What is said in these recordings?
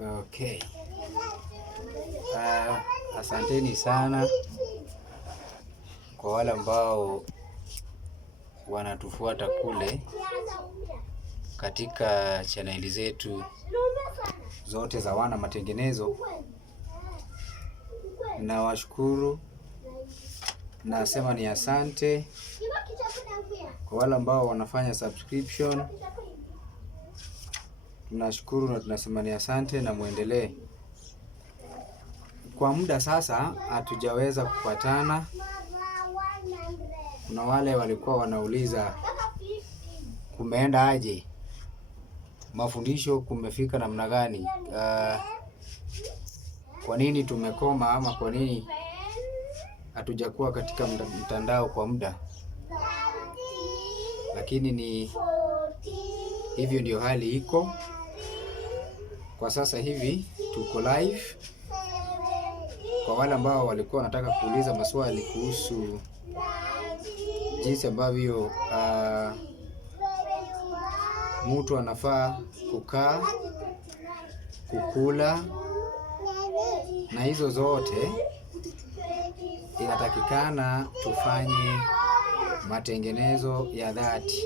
Okay. Asanteni sana kwa wale ambao wanatufuata kule katika chaneli zetu zote za wana matengenezo. Nawashukuru, nasema ni asante. Kwa wale ambao wanafanya subscription, tunashukuru na tunasema ni asante na muendelee. Kwa muda sasa hatujaweza kupatana. Kuna wale walikuwa wanauliza kumeenda aje, mafundisho kumefika namna gani, kwa nini tumekoma ama kwa nini hatujakuwa katika mtandao kwa muda. Lakini ni hivyo ndio hali iko kwa sasa hivi. Tuko live. Kwa wale ambao walikuwa wanataka kuuliza maswali kuhusu jinsi ambavyo mtu anafaa kukaa, kukula na hizo zote, inatakikana tufanye matengenezo ya dhati.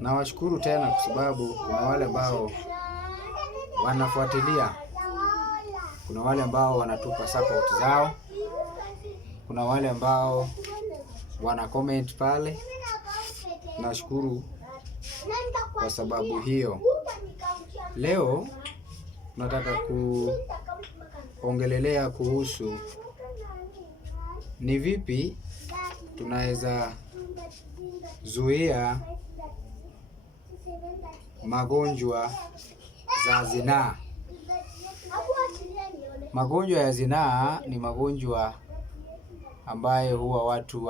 Nawashukuru tena kwa sababu kuna wale ambao wanafuatilia, kuna wale ambao wanatupa support zao, kuna wale ambao wana comment pale. Nashukuru kwa sababu hiyo. Leo nataka kuongelelea kuhusu ni vipi tunaweza zuia magonjwa za zinaa. Magonjwa ya zinaa ni magonjwa ambayo huwa watu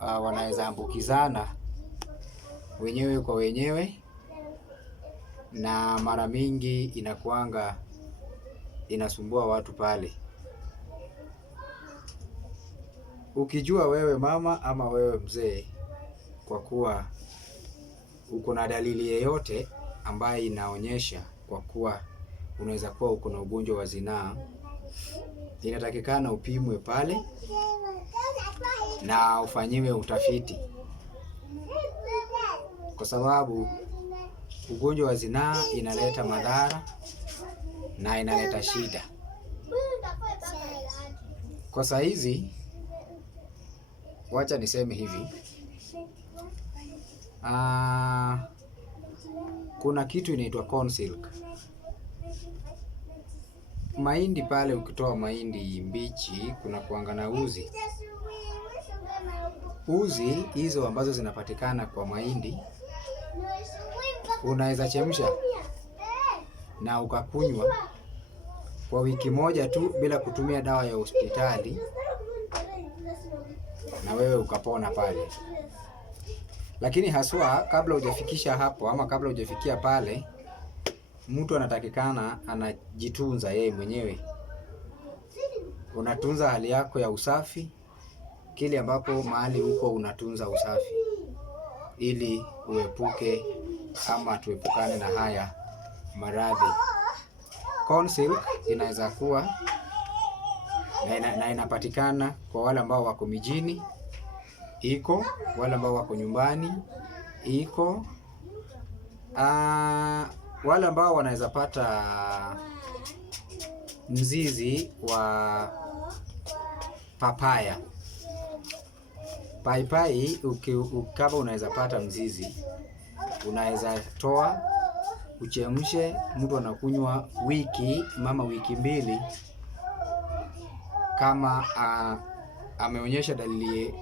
wanaweza ambukizana wenyewe kwa wenyewe, na mara mingi inakuanga inasumbua watu pale. Ukijua wewe mama ama wewe mzee, kwa kuwa uko na dalili yeyote ambayo inaonyesha kwa kuwa unaweza kuwa uko na ugonjwa wa zinaa, inatakikana upimwe pale na ufanyiwe utafiti, kwa sababu ugonjwa wa zinaa inaleta madhara na inaleta shida. Kwa saa hizi, wacha niseme hivi, kuna kitu inaitwa corn silk. Mahindi pale, ukitoa mahindi mbichi kuna kuanga na uzi. Uzi hizo ambazo zinapatikana kwa mahindi unaweza chemsha na ukakunywa kwa wiki moja tu bila kutumia dawa ya hospitali, na wewe ukapona pale. Lakini haswa kabla hujafikisha hapo ama kabla hujafikia pale, mtu anatakikana anajitunza yeye mwenyewe. Unatunza hali yako ya usafi, kile ambapo mahali huko unatunza usafi, ili uepuke ama tuepukane na haya maradhi. Corn silk inaweza kuwa na inapatikana kwa wale ambao wako mijini, iko wale ambao wako nyumbani, iko wale ambao wanaweza pata mzizi wa papaya. Paipai kama unaweza pata mzizi, unaweza toa uchemshe, mtu anakunywa wiki mbili, kama ameonyesha dalili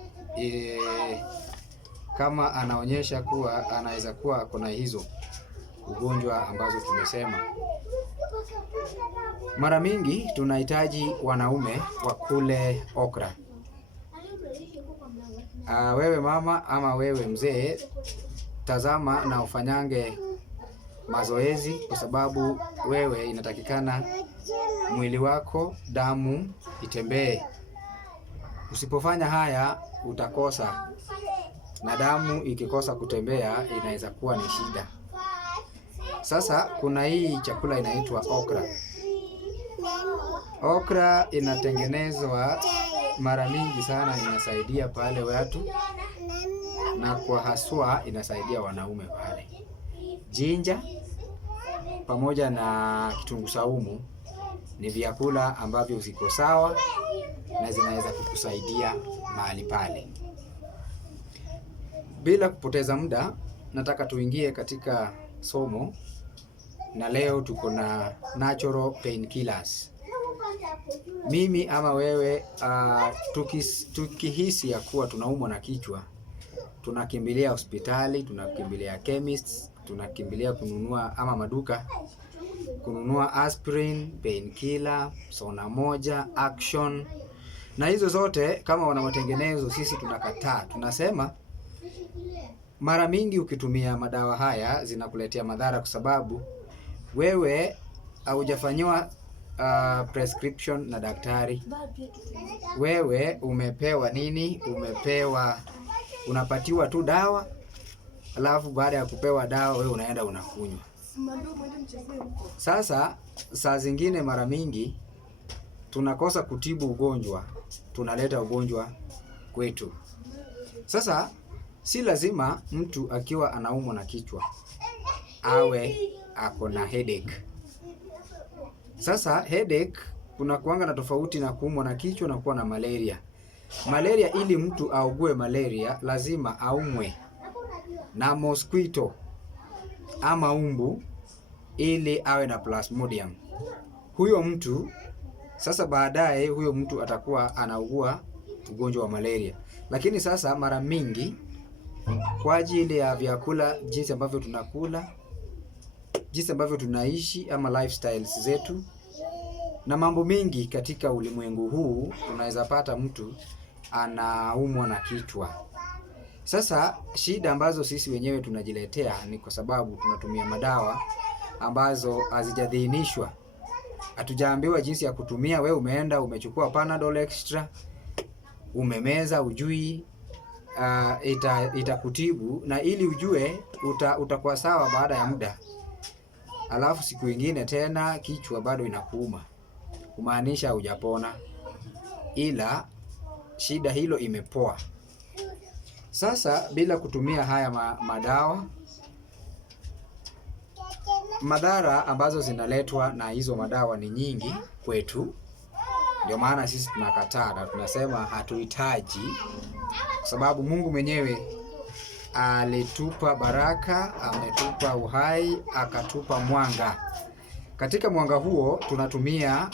kama anaonyesha kuwa anaweza kuwa kuna hizo ugonjwa ambazo tumesema. Mara mingi tunahitaji wanaume wakule okra. Wewe mama ama wewe mzee, tazama na ufanyange mazoezi, kwa sababu wewe inatakikana mwili wako damu itembee. Usipofanya haya utakosa, na damu ikikosa kutembea inaweza kuwa ni shida. Sasa kuna hii chakula inaitwa okra. Okra inatengenezwa mara mingi sana, inasaidia pale watu, na kwa haswa inasaidia wanaume pale. Jinja pamoja na kitunguu saumu ni vyakula ambavyo ziko sawa na zinaweza kukusaidia mahali pale. Bila kupoteza muda, nataka tuingie katika somo, na leo tuko na natural painkillers. Mimi ama wewe, tukihisi ya kuwa tunaumwa na kichwa, tunakimbilia hospitali, tunakimbilia chemists, tunakimbilia kununua ama maduka kununua aspirin, painkiller, Sona moja, Action, na hizo zote kama wana matengenezo sisi tunakataa. Tunasema mara mingi ukitumia madawa haya zinakuletea madhara, kwa sababu wewe haujafanyiwa prescription na daktari. Wewe umepewa nini? Unapatiwa tu dawa, alafu baada ya kupewa dawa wewe unaenda unakunywa. Sasa saa zingine mara mingi tunakosa kutibu ugonjwa, tunaleta ugonjwa kwetu. Sasa si lazima mtu akiwa anaumwa na kichwa awe ako na headache. Sasa headache kuna kuanga na tofauti na kuumwa na kichwa na kuwa na malaria. Malaria, ili mtu augue malaria lazima aumwe na mosquito ama umbu ili awe na plasmodium. Huyo mtu sasa baadaye huyo mtu atakuwa anaugua ugonjwa wa malaria. Lakini sasa mara mingi kwa ajili ya vyakula, jinsi ambavyo tunakula, jinsi ambavyo tunaishi ama lifestyles zetu na mambo mingi katika ulimwengu huu, unaweza pata mtu anaumwa na kichwa. Sasa shida ambazo sisi wenyewe tunajiletea ni kwa sababu tunatumia madawa ambazo hazijadhinishwa. Hatujaambiwa jinsi ya kutumia. Wewe umeenda umechukua Panadol extra, umemeza, ujui itakutibu, na ili ujue utakuwa sawa baada ya muda, alafu siku ingine tena kichwa bado inakuuma, kumaanisha hujapona, ila shida hilo imepoa. Sasa bila kutumia haya madawa, madhara ambazo zinaletwa na hizo madawa ni nyingi kwetu. Ndio maana sisi tunakataa na tunasema hatuhitaji, kwa sababu Mungu mwenyewe alitupa baraka, ametupa uhai, akatupa mwanga. Katika mwanga huo tunatumia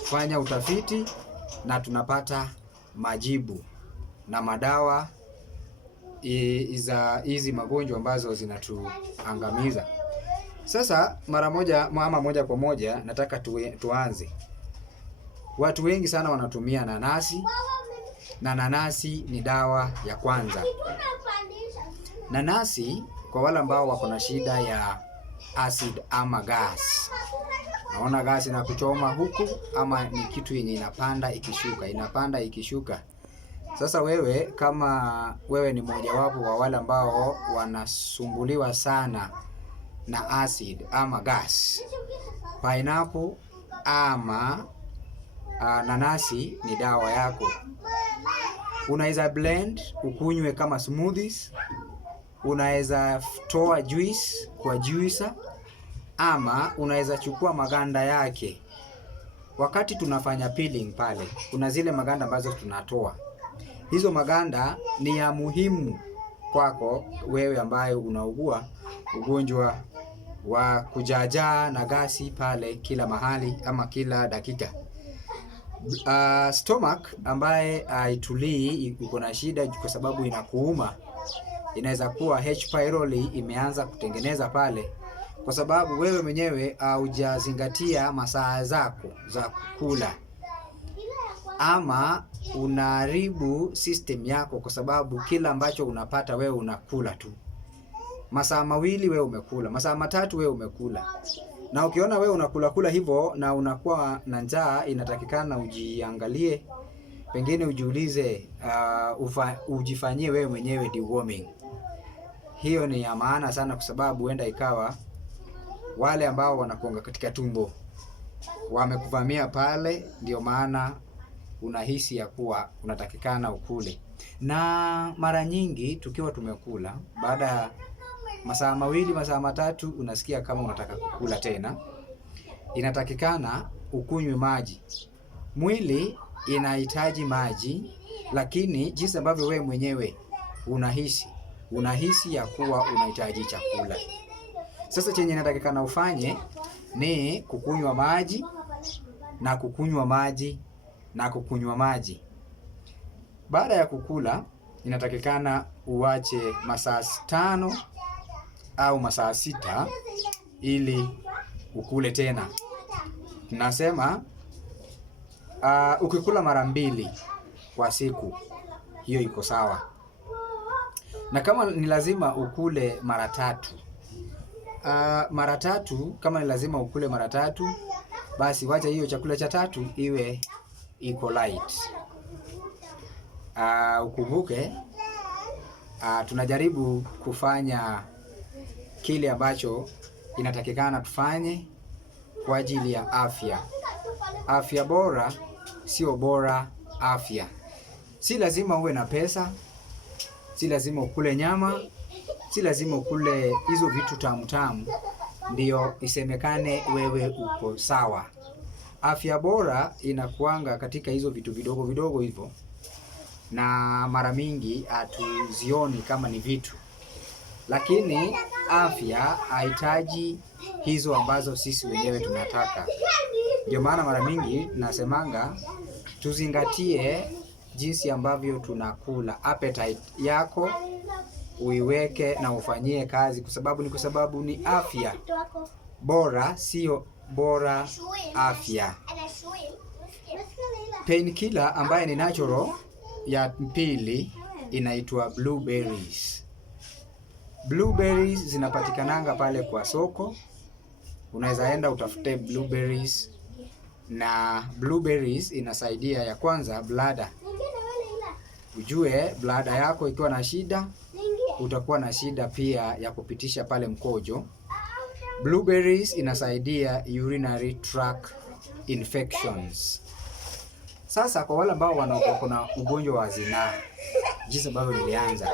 kufanya utafiti, na tunapata majibu na madawa hizi magonjwa ambazo zinatuangamiza. Sasa moja kwa moja nataka tuanze. Watu wengi sana wanatumia nanasi, na nanasi ni dawa ya kwanza. Nanasi kwa wale ambao wako na shida ya acid ama gas. Naona gas na kuchoma huku, ama ni kitu yenye inapanda ikishuka. Sasa wewe kama wewe ni mojawapo wa wale ambao wanasumbuliwa sana na acid ama gas, pineapple ama nanasi ni dawa yako. Unaweza blend ukunywe kama smoothies, unaweza toa juice kwa juicer, ama unaweza chukua maganda yake. Wakati tunafanya peeling pale, kuna zile maganda ambazo tunatoa. Hizo maganda ni ya muhimu kwako wewe ambaye unaugua ugonjwa wa kujaajaa na gasi pale kila mahali ama kila dakika. Stomach ambaye haitulii, uko na shida kwa sababu inakuuma, inaweza kuwa H pylori imeanza kutengeneza pale, kwa sababu wewe mwenyewe haujazingatia masaa zako za kukula, ama unaharibu system yako, kwa sababu kila ambacho unapata wewe unakula tu. Masaa mawili wewe umekula, masaa matatu wewe umekula. Na ukiona wewe unakula hivyo na unakuwa na njaa, inatakikana ujiangalie, pengine ujiulize, ujifanyie wewe mwenyewe deworming. hiyo ni ya maana sana, kwa sababu huenda ikawa wale ambao wanakuanga katika tumbo wamekuvamia pale, ndio maana unahisi ya kuwa unatakikana ukule. Na mara nyingi tukiwa tumekula, baada ya masaa mawili, masaa matatu, unasikia kama unataka kukula tena, inatakikana ukunywe maji. Mwili inahitaji maji, lakini jinsi ambavyo wewe mwenyewe unahisi ya kuwa unahitaji chakula. Sasa chenye inatakikana ufanye ni kukunywa maji na kukunywa maji na kukunywa maji. Baada ya kukula, inatakikana uache masaa 5 au masaa 6 ili ukule tena. Nasema ukikula mara 2 kwa siku, hiyo iko sawa. Na kama ni lazima ukule mara 3, kama ni lazima ukule mara 3, basi wacha hiyo chakula cha 3 iwe iko light. Ukumbuke tunajaribu kufanya kile ambacho inatakikana tufanye kwa ajili ya afya. Afya bora sio bora afya. Si lazima uwe na pesa, si lazima ukule nyama, si lazima ukule hizo vitu tamu ndio isemekane wewe uko sawa. Afya bora inakuanga katika hizo vitu vidogo vidogo hivyo, na mara mingi hatuzioni kama ni vitu. Lakini afya hahitaji hizo ambazo sisi wenyewe tunataka. Ndio maana mara mingi nasemanga tuzingatie jinsi ambavyo tunakula. Appetite yako uiweke na ufanyie kazi, kwa sababu ni afya bora, sio bora afya. Painkiller ambaye ni natural ya pili inaitwa blueberries. Blueberries zinapatikananga pale kwa soko. Unaweza enda utafute blueberries, na blueberries inasaidia ya kwanza bladder. Ujue bladder yako ikiwa na shida, utakuwa na shida pia ya kupitisha pale mkojo. Blueberries inasaidia urinary tract infections. Sasa kwa wale ambao wanakuwa na ugonjwa wa zinaa, jinsi ambavyo nilianza,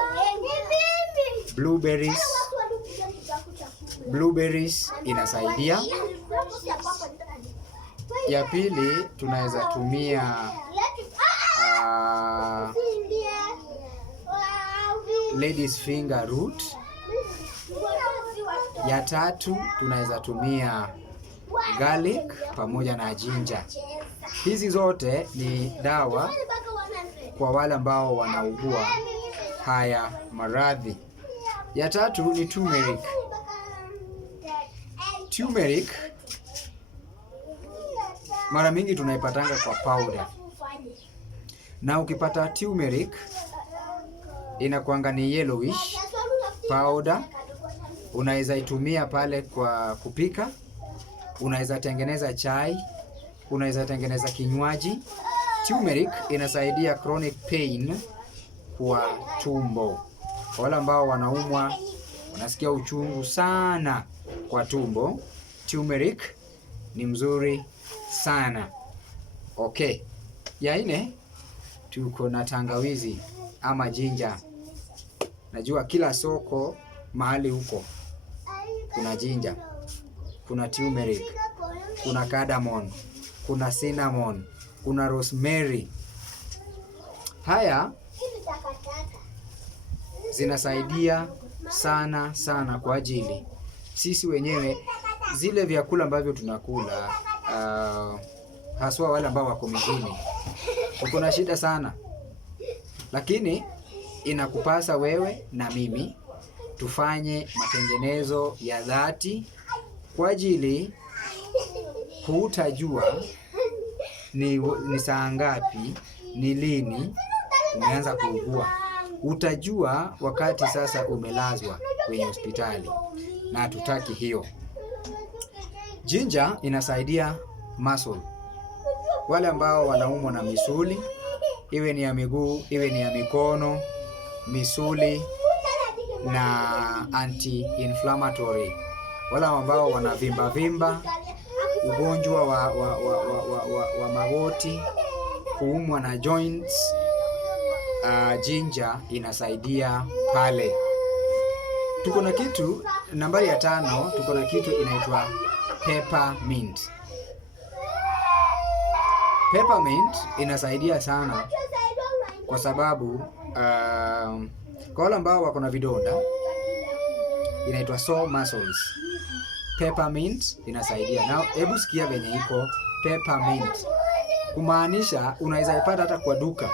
blueberries inasaidia. Ya pili tunaweza tumia ladies finger root. Ya tatu tunaweza tumia garlic pamoja na ginger. Hizi zote ni dawa kwa wale ambao wanaugua haya maradhi. Ya tatu ni turmeric. Turmeric mara mingi tunaipatanga kwa powder. Na ukipata turmeric inakuanga ni yellowish powder. Unaweza itumia pale kwa kupika, unaweza tengeneza chai, unaweza tengeneza kinywaji. Turmeric inasaidia chronic pain kwa tumbo. Kwa wale ambao wanaumwa, wanasikia uchungu sana kwa tumbo, turmeric ni mzuri sana. Okay. Ya 4 tuko na tangawizi ama ginger. Najua kila soko mahali huko kuna ginger, kuna turmeric, kuna cardamom, kuna cinnamon, kuna rosemary. Haya zinasaidia sana kwa ajili sisi wenyewe, zile vyakula ambavyo tunakula, haswa wale ambao wako mijini, uko na shida sana. Lakini inakupasa wewe na mimi tufanye matengenezo ya dhati kwa ajili hutajua ni saa ngapi, ni lini umeanza kuugua. Utajua wakati sasa umelazwa kwenye hospitali, na hatutaki hiyo. Ginger inasaidia muscle. Wale ambao wanaumwa na misuli, iwe ni ya miguu, iwe ni ya mikono, misuli, na anti-inflammatory. Wale ambao wana vimba, ugonjwa wa magoti, kuumwa na joints, ginger inasaidia pale. Tuko na kitu nambari ya 5, tuko na kitu inaitwa peppermint. Peppermint inasaidia sana kwa sababu kwa wale ambao wako na vidonda, inaitwa sore muscles. Peppermint inasaidia. Na hebu sikia venye iko peppermint. Kumaanisha unaweza ipata hata kwa duka.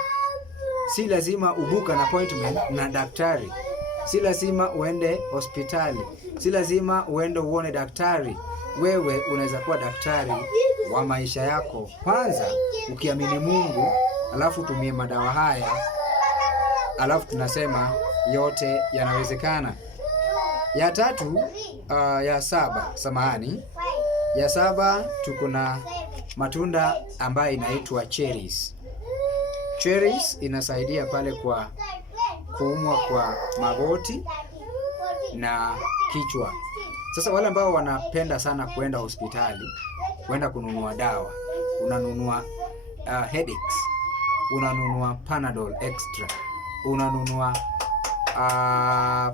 Si lazima ubuka na appointment na daktari. Si lazima uende hospitali. Si lazima uende uone daktari. Wewe unaweza kuwa daktari wa maisha yako. Kwanza ukiamini Mungu, alafu tumie madawa haya, alafu tunasema yote yanawezekana. Ya 3, ya 7, samahani. Ya 7 tuko na matunda ambayo inaitwa cherries. Cherries inasaidia pale kwa kuumwa kwa magoti na kichwa. Sasa wale ambao wanapenda sana kwenda hospitali, kwenda kununua dawa, unanunua headaches, unanunua Panadol extra, unanunua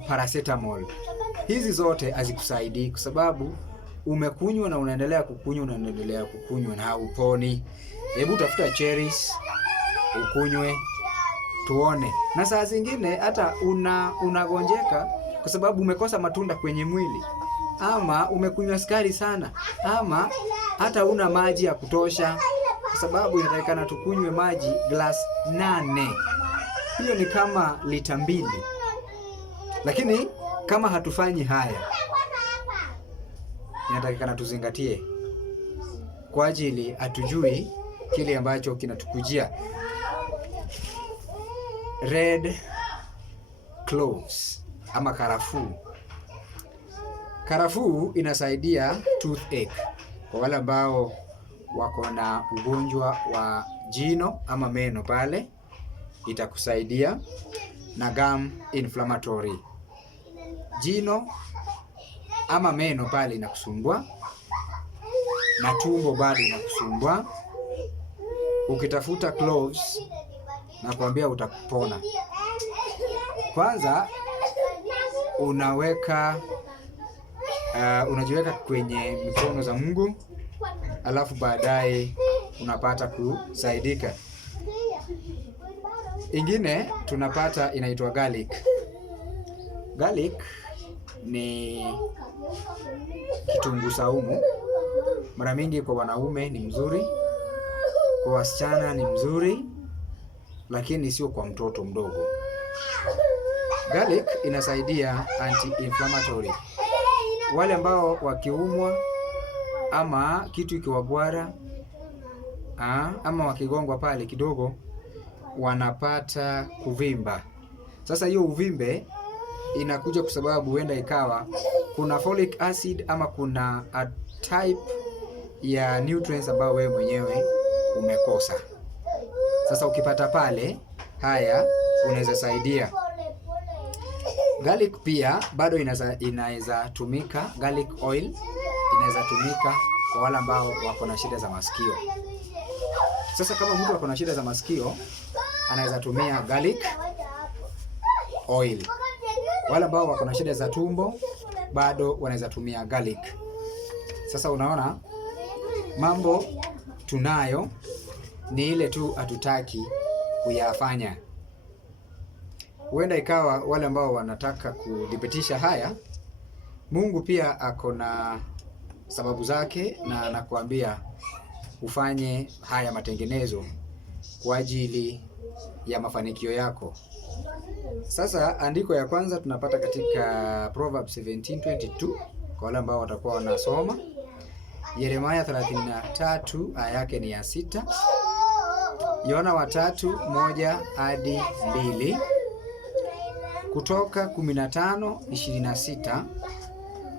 paracetamol. Hizi zote hazikusaidii kwa sababu umekunywa na unaendelea kukunywa na hauponi. Hebu tafuta cherries ukunywe tuone. Na saa zingine hata unagonjeka kwa sababu umekosa matunda kwenye mwili, ama umekunywa sukari sana, ama hata una maji ya kutosha, kwa sababu inatakikana tukunywe maji glass 8. Hiyo ni kama lita 2. Lakini kama hatufanyi haya, inatakikana tuzingatie, kwa ajili hatujui kile ambacho kinatukujia. Red cloves ama karafuu. Karafuu inasaidia toothache. Kwa wale ambao wako na ugonjwa wa jino ama meno pale, itakusaidia. Na gum inflammatory. Jino ama meno pale inakusumbua, na tumbo bado inakusumbua, ukitafuta cloves na kuambia utakupona. Kwanza unajiweka kwenye mikono za Mungu, alafu baadaye unapata kusaidika. Ingine tunapata inaitwa garlic. Garlic ni kitunguu saumu. Mara mingi kwa wanaume ni mzuri, kwa wasichana ni mzuri, lakini sio kwa mtoto mdogo. Garlic inasaidia anti-inflammatory. Wale ambao wakiumwa ama kitu ikiwagwara, ama wakigongwa pale kidogo, wanapata kuvimba. Sasa hiyo uvimbe inakuja kwa sababu huenda ikawa kuna folic acid ama kuna a type ya nutrients ambayo wewe mwenyewe umekosa. Sasa ukipata pale haya, unaweza saidia. Garlic pia bado inaweza tumika. Garlic oil inaweza tumika kwa wale ambao wako na shida za masikio. Sasa kama mtu ako na shida za masikio, anaweza tumia garlic oil. Wale ambao wako na shida za tumbo bado wanaweza tumia garlic. Sasa unaona mambo tunayo, ni ile tu hatutaki kuyafanya. Huenda ikawa wale ambao wanataka kudhibitisha haya, Mungu pia ako na sababu zake, na anakuambia ufanye haya matengenezo kwa ajili ya mafanikio yako. Sasa andiko ya kwanza tunapata katika Proverbs 17:22 kwa wale ambao watakuwa wanasoma. Yeremia 33 aya yake ni ya 6. Yohana 3:1-2. Kutoka 15:26.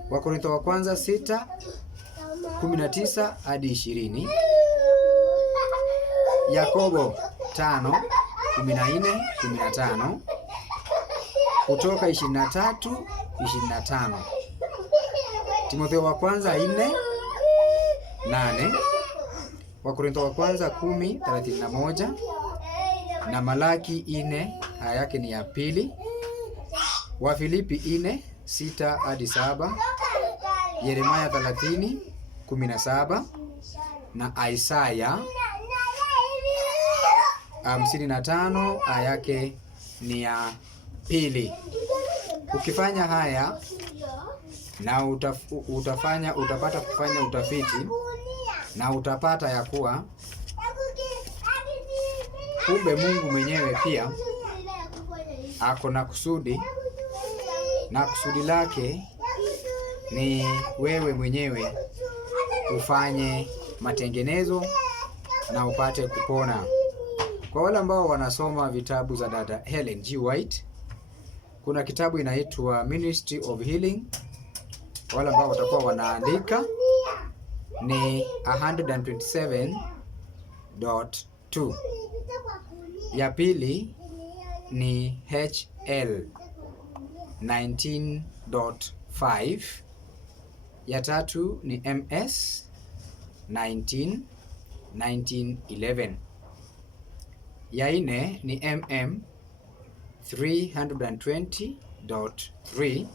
Wakorintho wa kwanza 6:19-20. Yakobo 5:14-15. Kutoka 23:25. Timotheo wa kwanza 4:8. Wakorintho wa kwanza 10:31 na Malaki 4 aya yake ni ya pili. Wafilipi 4:6 hadi 7. Yeremia 30:17 na Isaya 55 aya yake ni ya pili. Ukifanya haya na utapata kufanya utafiti na utapata ya kuwa kumbe Mungu mwenyewe pia ako na kusudi, na kusudi lake ni wewe mwenyewe ufanye matengenezo na upate kupona. Kwa wale ambao wanasoma vitabu za dada Ellen G. White, kuna kitabu inaitwa Ministry of Healing. Wale ambao watakuwa wanaandika ni 127.2. Ya pili ni HL 19.5. Ya tatu ni MS 1911. Ya nne ni MM 320.3,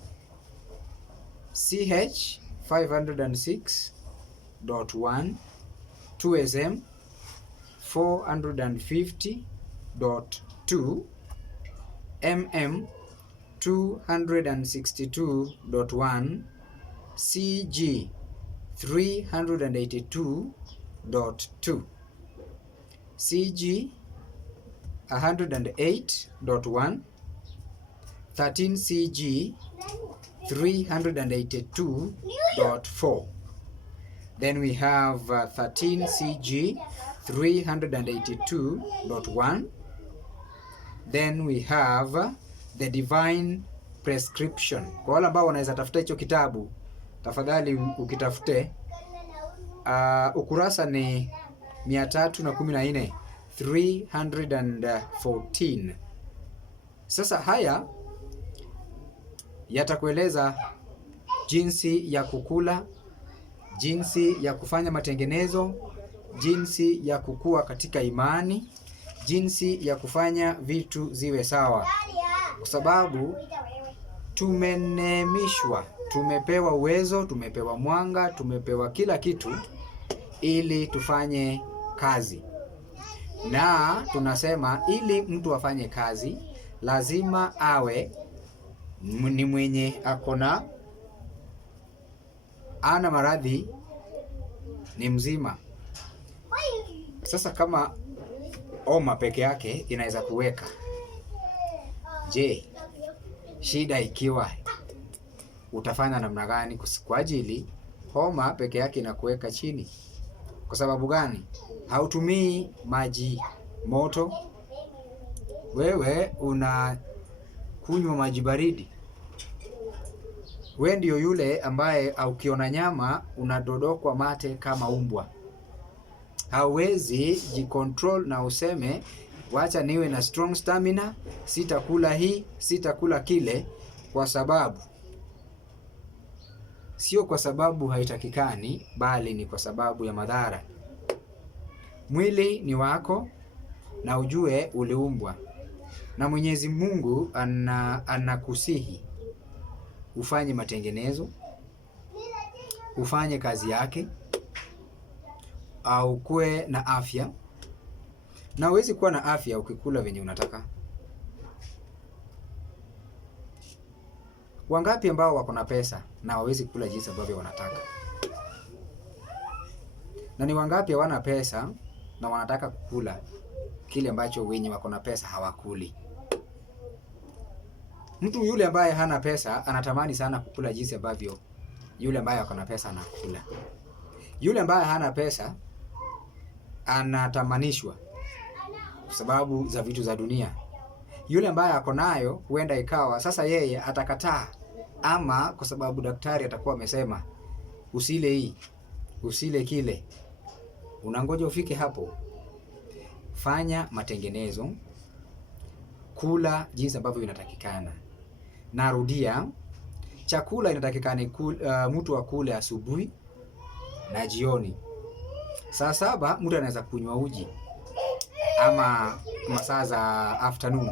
CH 506.1, 2SM 450.2, MM 262.1, CG 382.2, CG 108.1, 13 CG 382.4. Then we have 13 CG 382.1. Then we have the Divine Prescription. Kwa wale ambao wanaweza tafuta hicho kitabu, tafadhali ukitafute. Ukurasa ni 314, 314. Sasa haya yatakueleza jinsi ya kukula, jinsi ya kufanya matengenezo, jinsi ya kukua katika imani, jinsi ya kufanya vitu ziwe sawa, kwa sababu tumenemishwa, tumepewa uwezo, tumepewa mwanga, tumepewa kila kitu ili tufanye kazi. Na tunasema ili mtu afanye kazi lazima awe ni mwenye akona ana maradhi, ni mzima. Sasa kama homa peke yake inaweza kuweka, je, shida ikiwa utafanya namna gani? Kwa ajili homa peke yake inakuweka chini. Kwa sababu gani? Hautumii maji moto, wewe unakunywa maji baridi. Wewe ndio yule ambaye ukiona nyama unadodokwa mate kama umbwa. Hauwezi jicontrol na useme wacha niwe na strong stamina, sitakula hii, sitakula kile, kwa sababu sio kwa sababu haitakikani, bali ni kwa sababu ya madhara. Mwili ni wako na ujue uliumbwa na Mwenyezi Mungu. Anakusihi ufanye matengenezo, ufanye kazi yake, au kuwe na afya. Na huwezi kuwa na afya ukikula venye unataka. Wangapi ambao wako na pesa na hawawezi kula jinsi ambavyo wanataka? Na ni wangapi hawana pesa na wanataka kukula kile ambacho wenye wako na pesa hawakuli? Mtu yule ambaye hana pesa anatamani sana kukula jinsi ambavyo yule ambaye ako na pesa anakula. Yule ambaye hana pesa anatamanishwa kwa sababu za vitu za dunia. Yule ambaye ako nayo huenda ikawa sasa yeye atakataa, ama kwa sababu daktari atakuwa amesema usile hii, usile kile. Unangoja ufike hapo? Fanya matengenezo, kula jinsi ambavyo inatakikana. Narudia, chakula inatakikana mtu akule asubuhi na jioni. Saa 7 mtu anaweza kunywa uji ama masaa za afternoon,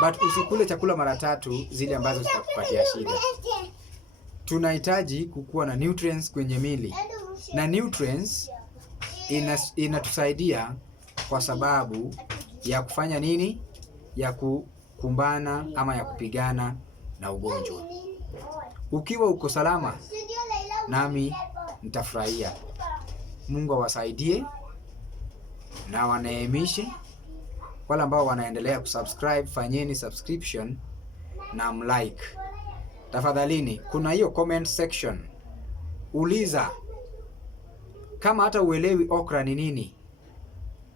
but usikule chakula mara 3 zile ambazo zitakupatia shida. Tunahitaji kukuwa na nutrients kwenye mili, na nutrients inatusaidia kwa sababu ya kufanya nini? Ya kukumbana ama ya kupigana na ugonjwa. Ukiwa uko salama, nami nitafurahia. Mungu awasaidie na waneemishe. Wale ambao wanaendelea kusubscribe, fanyeni subscription na mlike. Tafadhalini, kuna hiyo comment section. Uliza kama hata uelewi okra ni nini.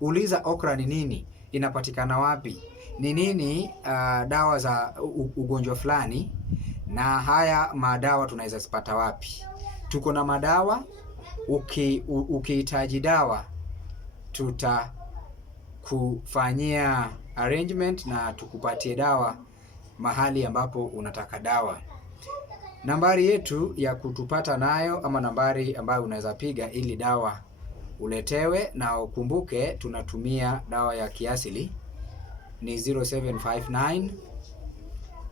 Uliza okra ni nini, inapatikana wapi, ni nini dawa za ugonjwa fulani, na haya madawa tunaweza zipata wapi. Tuko na madawa. Ukihitaji dawa tutakufanyia arrangement na tukupatie dawa mahali ambapo unataka dawa. Nambari yetu ya kutupata nayo ama nambari ambayo unaweza piga ili dawa uletewe, na ukumbuke tunatumia dawa ya kiasili, ni 0759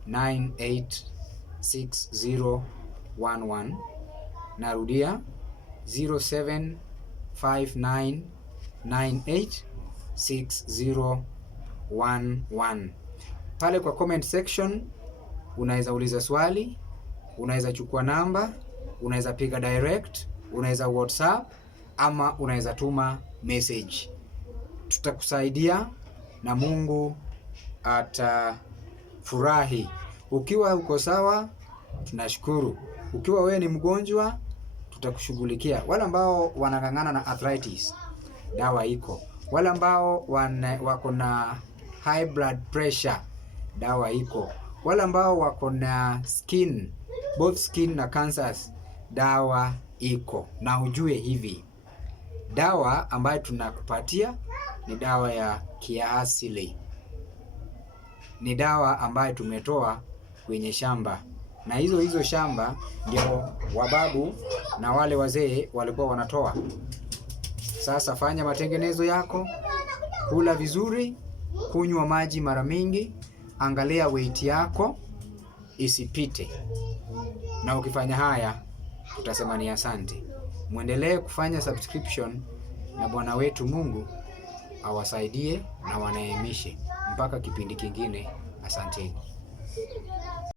986011. Narudia 0759 986011. Pale kwa comment section unaweza uliza swali, unaweza chukua namba, unaweza piga direct, unaweza WhatsApp ama unaweza tuma message. Tutakusaidia na Mungu atafurahi. Ukiwa uko sawa, tunashukuru. Ukiwa wewe ni mgonjwa, tutakushughulikia. Wale ambao wanang'ang'ana na arthritis, dawa iko. Wale ambao wako na high blood pressure, dawa iko. Wale ambao wako na skin, both skin na cancers, dawa iko. Na ujue hivi, dawa ambayo tunakupatia ni dawa ya kiasili. Ni dawa ambayo tumetoa kwenye shamba, na hizo shamba ndio wababu na wale wazee walikuwa wanatoa. Sasa fanya matengenezo yako, kula vizuri, kunywa maji mara mingi, angalia weight yako isipite. Na ukifanya haya utasema ni asante. Muendelee kufanya subscription na Bwana wetu Mungu awasaidie na waneemishe. Mpaka kipindi kingine, asanteni.